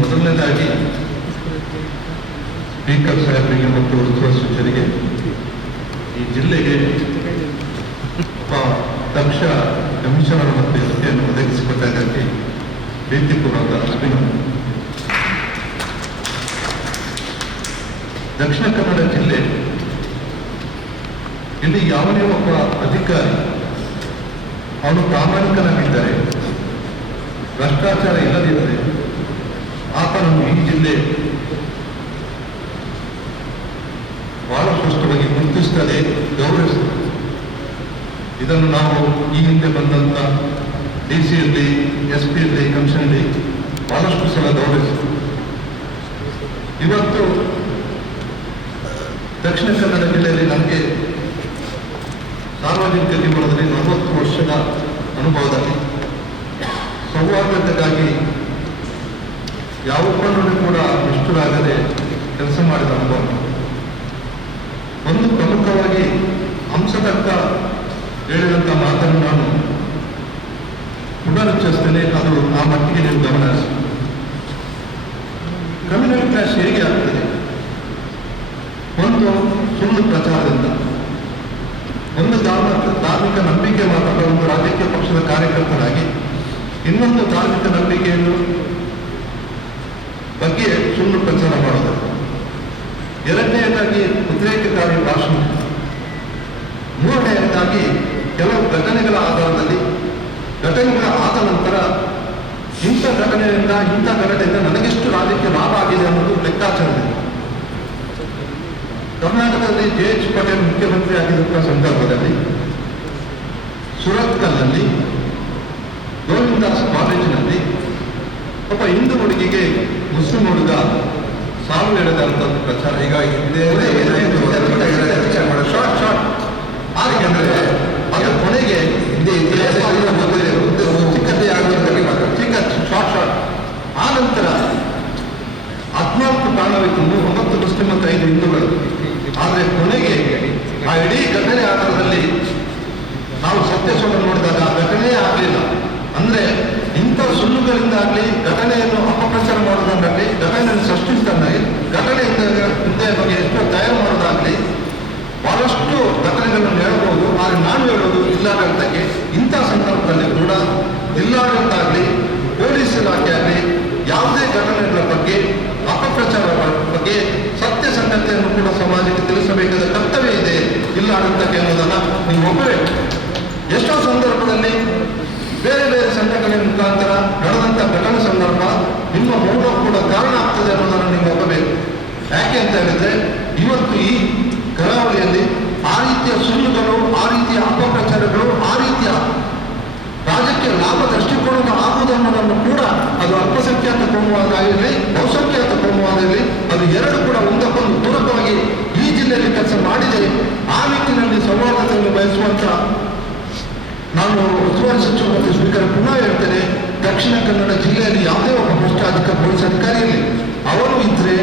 ಮೊದಲನೇದಾಗಿ ಸ್ಪೀಕರ್ ಸಾಹೇಬರಿಗೆ ಮತ್ತು ಉಸ್ತುವಾರಿ ಸಚಿವರಿಗೆ ಈ ಜಿಲ್ಲೆಗೆ ಒಬ್ಬ ದಕ್ಷ ಕಮಿಷನರ್ ಮತ್ತು ಎಸ್ಪಿಯನ್ನು ಒದಗಿಸಿಕೊಟ್ಟದಕ್ಕೆ ಪ್ರೀತಿಪೂರ್ವಕ ಅಭಿನಂದನೆ. ದಕ್ಷಿಣ ಕನ್ನಡ ಜಿಲ್ಲೆ ಇಲ್ಲಿ ಯಾವನೇ ಒಬ್ಬ ಅಧಿಕಾರಿ ಅವನು ಪ್ರಾಮಾಣಿಕನಾಗಿದ್ದರೆ, ಭ್ರಷ್ಟಾಚಾರ ಇಲ್ಲದಿದ್ದರೆ ಆತನನ್ನು ಈ ಜಿಲ್ಲೆ ಬಹಳ ಸ್ಪಷ್ಟವಾಗಿ ಗುರುತಿಸುತ್ತದೆ, ಗೌರವಿಸುತ್ತದೆ. ಇದನ್ನು ನಾವು ಈ ಹಿಂದೆ ಬಂದಂತ ಡಿಸಿಯಲ್ಲಿ, ಎಸ್ಪಿಯಲ್ಲಿ, ಕಮಿಷನ್ನಲ್ಲಿ ಬಹಳಷ್ಟು ಸಲ ಗೌರವಿಸುತ್ತೇವೆ. ಇವತ್ತು ದಕ್ಷಿಣ ಕನ್ನಡ ಜಿಲ್ಲೆಯಲ್ಲಿ ನನಗೆ ಸಾರ್ವಜನಿಕ ಜೀವನದಲ್ಲಿ 40 ವರ್ಷದ ಅನುಭವದಲ್ಲಿ ಸೌಹಾರ್ದತೆಗಾಗಿ ಯಾವೊಬ್ಬರನ್ನು ಕೂಡ ನಿಷ್ಠುರಾಗದೆ ಕೆಲಸ ಮಾಡಿದ ಅನುಭವ. ಒಂದು ಪ್ರಮುಖವಾಗಿ ಹಂಸದತ್ತ ಹೇಳಿದಂಥ ಮಾತನ್ನು ನಾನು ಪುನರುಚ್ಚರಿಸ್ತೇನೆ. ಅದು ಆ ಮಟ್ಟಿಗೆ ನೀವು ಗಮನಿಸಿ. ಕಮ್ಯುನಲ್ ಕ್ಲಾಶ್ ಹೇಗೆ ಆಗ್ತದೆ? ಒಂದು ಸುಳ್ಳು ಪ್ರಚಾರದಿಂದ, ಒಂದು ಧಾರ್ಮಿಕ ನಂಬಿಕೆ ಮಾತ್ರ ಒಂದು ರಾಜಕೀಯ ಪಕ್ಷದ ಕಾರ್ಯಕರ್ತರಾಗಿ ಇನ್ನೊಂದು ಧಾರ್ಮಿಕ ನಂಬಿಕೆಯನ್ನು ಬಗ್ಗೆ ಸುಳ್ಳು ಪ್ರಚಾರ ಮಾಡೋದು. ಎರಡನೆಯದಾಗಿ ಉದ್ರೇಕಕಾರಿ ಭಾಷಣ. ಮೂರನೆಯದಾಗಿ ಕೆಲವು ಘಟನೆಗಳ ಆಧಾರದಲ್ಲಿ ಘಟನೆಗಳ ಆದ ನಂತರ ಇಂಥ ಘಟನೆಯಿಂದ ನನಗೆಷ್ಟು ರಾಜ್ಯಕ್ಕೆ ಲಾಭ ಆಗಿದೆ ಅನ್ನೋದು ಲೆಕ್ಕಾಚಾರವಿದೆ. ಕರ್ನಾಟಕದಲ್ಲಿ JH ಪಟೇಲ್ ಮುಖ್ಯಮಂತ್ರಿ ಆಗಿದ್ದ ಸಂದರ್ಭದಲ್ಲಿ ಸುರತ್ಕಲ್ನಲ್ಲಿ ಗೋವಿಂದಾಸ್ ಕಾಲೇಜಿನಲ್ಲಿ ಒಬ್ಬ ಹಿಂದೂ ಹುಡುಗಿಗೆ ಮುಸ್ಲಿಂ ಹುಡುಗ ಸಾವು ಹೇಳಿದಂಥದ್ದು ಪ್ರಚಾರ. ಈಗ ಶಾರ್ಟ್ ಯಾಕೆಂದ್ರೆ ಅದು ಕೊನೆಗೆ ಚಿಕ್ಕದ್ದೇ ಚಿಕ್ಕ ಶಾರ್ಟ್ ಆ ನಂತರ 14 ಪ್ರಾಣವಿತ್ತು, 9 ಮುಸ್ಲಿಂ ಮತ್ತು 5 ಹಿಂದೂಗಳು. ಆದರೆ ಕೊನೆಗೆ ಆ ಇಡೀ ಘಟನೆ ಆಧಾರದಲ್ಲಿ ನಾವು ಸತ್ಯಾಸವನ್ನು ನೋಡಿದಾಗ ಆ ಘಟನೆಯೇ ಆಗಲಿಲ್ಲ. ಅಂದ್ರೆ ಇಂಥ ಸುಳ್ಳುಗಳಿಂದಾಗಲಿ, ಘಟನೆಯನ್ನು ಅಪಪ್ರಚಾರ ಮಾಡೋದಾಗಲಿ, ಘಟನೆಯನ್ನು ಸೃಷ್ಟಿಸಿದಾಗಲಿ, ಘಟನೆಯಿಂದ ಹಿಂದೆ ಬಗ್ಗೆ ಎಷ್ಟೋ ತಯಾರು ಮಾಡೋದಾಗಲಿ ಬಹಳಷ್ಟು ಘಟನೆಗಳನ್ನು ಹೇಳಬಹುದು. ಆದರೆ ನಾನು ಹೇಳೋದು ಜಿಲ್ಲಾಡಳಿತಕ್ಕೆ ಇಂಥ ಸಂದರ್ಭದಲ್ಲಿ ಕೂಡ ಜಿಲ್ಲಾಡಳಿತ ಆಗಲಿ, ಪೊಲೀಸ್ ಇಲಾಖೆ ಆಗಲಿ ಯಾವುದೇ ಘಟನೆಗಳ ಬಗ್ಗೆ, ಅಪಪ್ರಚಾರ ಬಗ್ಗೆ ಸತ್ಯ ಸಂಗತಿಯನ್ನು ಕೂಡ ಸಮಾಜಕ್ಕೆ ತಿಳಿಸಬೇಕಾದ ಕರ್ತವ್ಯ ಇದೆ ಜಿಲ್ಲಾಡಳಿತಕ್ಕೆ ಅನ್ನೋದನ್ನ ನೀವು ಒಬ್ಬರೇ. ಎಷ್ಟೋ ಸಂದರ್ಭದಲ್ಲಿ ಬೇರೆ ಬೇರೆ ಸಂಘಟನೆ ಮುಖಾಂತರ ನಡೆದಂಥ ಘಟನೆ ಸಂದರ್ಭ ನಿಮ್ಮ ಮೌನ ಕೂಡ ಕಾರಣ ಆಗ್ತದೆ ಅನ್ನೋದನ್ನು ನೀವು ಒಪ್ಪಬೇಕು. ಯಾಕೆ ಅಂತ ಹೇಳಿದ್ರೆ ಇವತ್ತು ಈ ಕರಾವಳಿಯಲ್ಲಿ ಆ ರೀತಿಯ ಸುಳ್ಳುಗಳು, ಆ ರೀತಿಯ ಅಪಪ್ರಚಾರಗಳು, ಆ ರೀತಿಯ ರಾಜ್ಯಕ್ಕೆ ಲಾಭ ದೃಷ್ಟಿಕೋನ ಆಗುವುದನ್ನು ಕೂಡ ಅದು ಅಲ್ಪಸಂಖ್ಯಾತ ಕೋಮುವಾದಾಗಿರಲಿ, ಬಹುಸಂಖ್ಯಾತ ಕೋಮುವಾದಿರಲಿ, ಅದು ಎರಡು ಕೂಡ ಒಂದಕ್ಕೊಂದು ಪೂರಕವಾಗಿ ಈ ಜಿಲ್ಲೆಯಲ್ಲಿ ಕೆಲಸ ಮಾಡಿದೆ. ಆ ನಿಟ್ಟಿನಲ್ಲಿ ಸೌಹಾರ್ದತೆಯನ್ನು ಬಯಸುವಂತ ನಾನು ಉಸ್ತುವಾರಿ ಸಚಿವ ಮತ್ತು ಸ್ಪೀಕರ್ ಪುನಃ ಹೇಳ್ತೇನೆ, ದಕ್ಷಿಣ ಕನ್ನಡ ಜಿಲ್ಲೆಯಲ್ಲಿ ಯಾವುದೇ ಒಬ್ಬ ಭ್ರಷ್ಟ ಪೊಲೀಸ್ ಅಧಿಕಾರಿಯಲ್ಲಿ ಅವರು ಇದ್ರೆ